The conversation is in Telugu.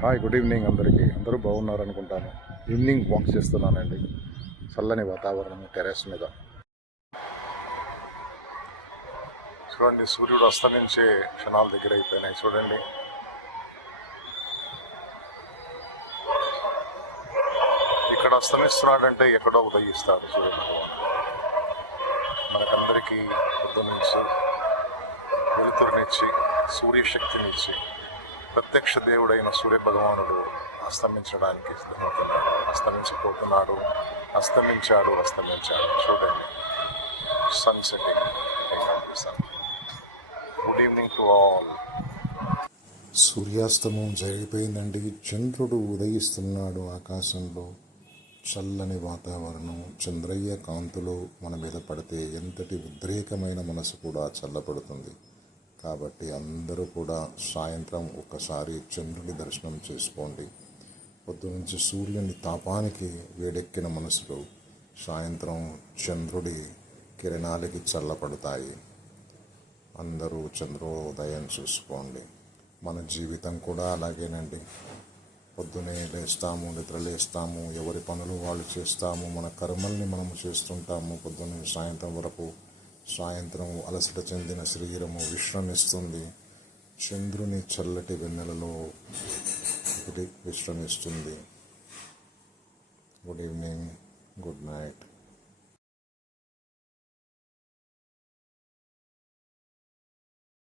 హాయ్, గుడ్ ఈవినింగ్ అందరికీ. అందరూ బాగున్నారు అనుకుంటాను. ఈవినింగ్ వాక్ చేస్తున్నానండి. చల్లని వాతావరణం టెర్రస్ మీద. చూడండి, సూర్యుడు అస్తమించే క్షణాలు దగ్గర అయిపోయినాయి. చూడండి, ఇక్కడ అస్తమిస్తున్నాడంటే ఎక్కడో ఉదయిస్తాడు సూర్య భగవానుడు. మనకందరికీ పొద్దున్నుంచి వెలుతురునిచ్చి సూర్యశక్తినిచ్చి ప్రత్యక్ష దేవుడైన సూర్య భగవానుడు అస్తమించడానికి సిద్ధమవుతున్నాడు. అస్తమించిపోతున్నాడు, అస్తమించాడు. చూడండి, sun setting. Good evening to all. సూర్యాస్తమం జరిగిపోయిందండి. చంద్రుడు ఉదయిస్తున్నాడు ఆకాశంలో. చల్లని వాతావరణం, చంద్రయ్య కాంతులు మన మీద పడితే ఎంతటి ఉద్రేకమైన మనసు కూడా చల్లబడుతుంది. కాబట్టి అందరూ కూడా సాయంత్రం ఒక్కసారి చంద్రుడి దర్శనం చేసుకోండి. పొద్దునుంచి సూర్యుని తాపానికి వేడెక్కిన మనసులు సాయంత్రం చంద్రుడి కిరణాలకి చల్లపడతాయి. అందరూ చంద్రోదయం చూసుకోండి. మన జీవితం కూడా అలాగేనండి. పొద్దునే లేస్తాము, నిద్రలేస్తాము, ఎవరి పనులు వాళ్ళు చేస్తాము, మన కర్మల్ని మనము చేస్తుంటాము పొద్దున్నే సాయంత్రం వరకు. సాయంత్రం అలసట చెందిన శరీరము విశ్రమిస్తుంది. చంద్రుని చల్లటి వెన్నెలలో విశ్రమిస్తుంది. Good evening, good night.